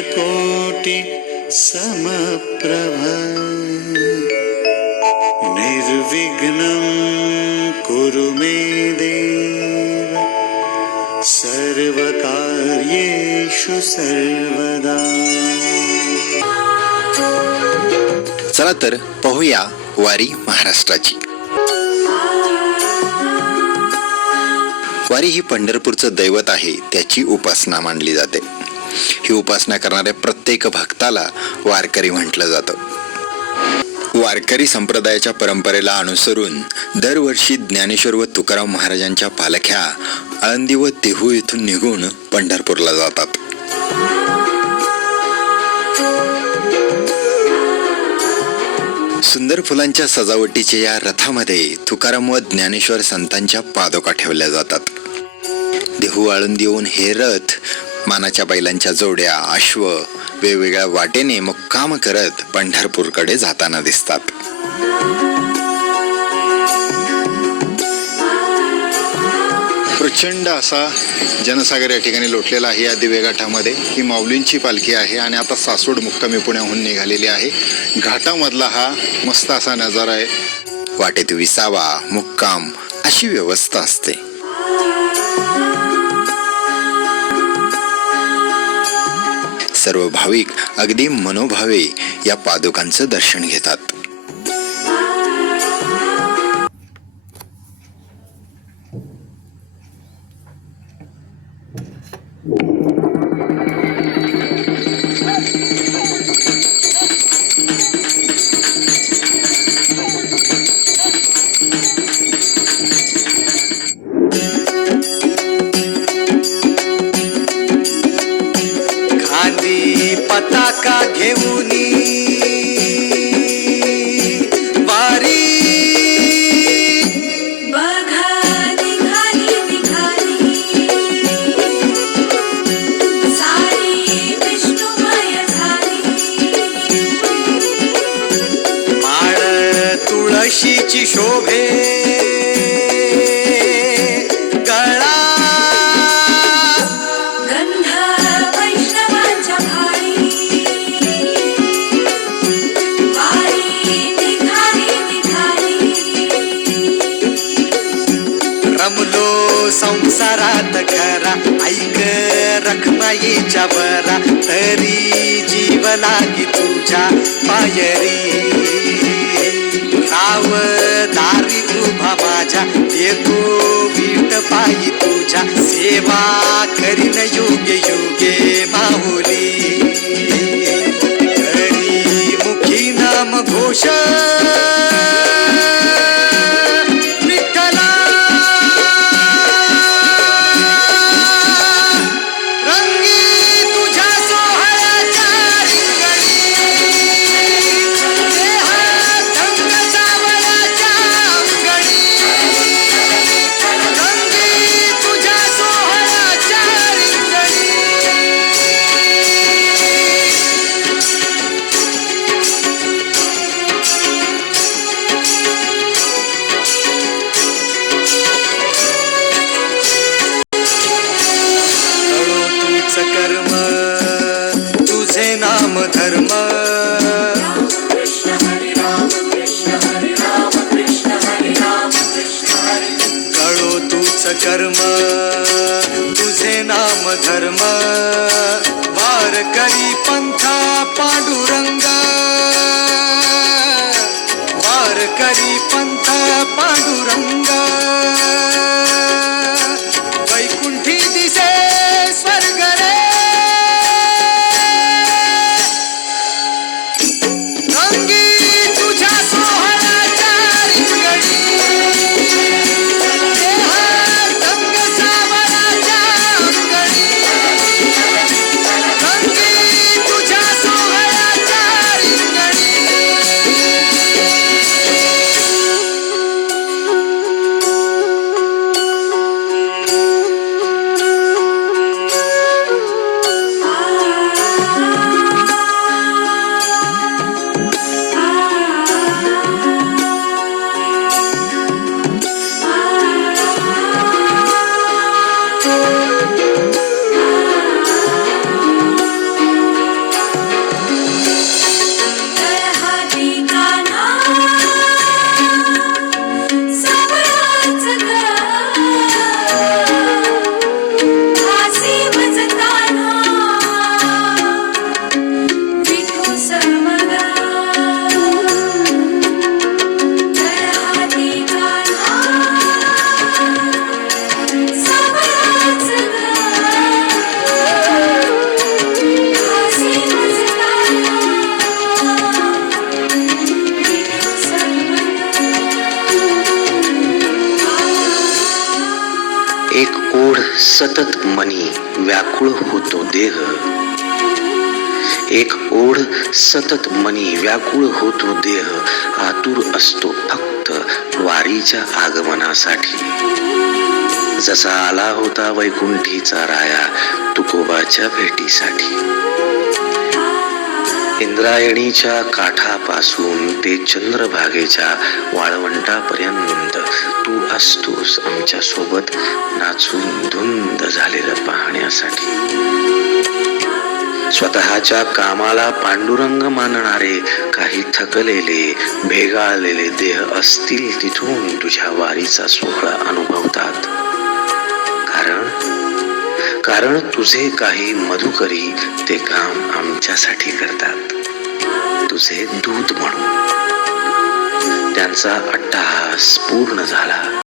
सूर्यकोटि समप्रभ निर्विघ्नं कुरु मे देव सर्वकार्येषु सर्वदा. चला तर पाहूया वारी महाराष्ट्राची. वारी ही पंढरपूरचं दैवत आहे, त्याची उपासना मानली जाते. ही उपासना करणाऱ्या प्रत्येक भक्ताला वारकरी म्हटलं जातं. वारकरी संप्रदायाच्या परंपरेला अनुसरून दरवर्षी ज्ञानेश्वर व तुकाराम महाराजांच्या पालख्या आळंदी व देहू येथून निघून पंढरपूरला जातात. सुंदर फुलांच्या सजावटीच्या या रथामध्ये तुकाराम व ज्ञानेश्वर संतांच्या पादुका ठेवल्या जातात. देहू आळंदी येऊन हे रथ मानाच्या बैलांच्या जोड्या, अश्व वेगवेगळ्या वाटेने मुक्काम करत पंढरपूरकडे जाताना दिसतात. प्रचंड असा जनसागर या ठिकाणी लोटलेला आहे. या दिवेघाटामध्ये ही माऊलींची पालखी आहे आणि आता सासवड मुक्कामी पुण्याहून निघालेली आहे. घाटामधला हा मस्त असा नजारा आहे. वाटेत विसावा, मुक्काम अशी व्यवस्था असते. सर्व भाविक अगदी मनोभावे या पादुकांचं दर्शन घेतात. पताका घेऊनी वारी बघा निघाली निघाली सारी विष्णुमय झाली. माळ तुळशीची शोभे संसारात खरा ऐक रखमाईच्या बरा तरी जीव लागी तुझ्या पायरी. राव दारी उभा माझ्या येतो वीट पायी तुझ्या सेवा करीन योगे योगे माहुली. करी मुखी नाम घोष कर्म तुझे नाम धर्म. कळो तूच कर्म तुझे नाम धर्म. वारकरी पंथा पांडुरंग वारकरी पंथा पांडुरंग. वैकुंठी दिसे स्वर्ग रे रंगी तुझ्या सोहळ्याच्या रिंगणी. रंग सावळाच्या अंगणी रंगी तुझ्या सोहळ्याच्या सतत मनी व्याकुळ होतो देह, एक ओढ सतत मनी व्याकुळ होतो देह, आतुर असतो फक्त वारीच्या आगमनासाठी. जसा आला होता वैकुंठीचा राया तुकोबाच्या भेटीसाठी. इंद्रायणीच्या काठापासून ते चंद्रभागेच्या वाळवंटापर्यंत तू असतोस आमच्या सोबत नाचून धुंद झालेलं पाहण्यासाठी. स्वतःच्या कामाला पांडुरंग मानणारे काही थकलेले भेगाळलेले देह असतील तिथून तुझ्या वारीचा सोहळा अनुभवतात. कारण तुझे काही मधुकरी ते काम आमच्यासाठी करतात, तुझे दूत म्हणून. त्यांचा अट्टहास पूर्ण झाला.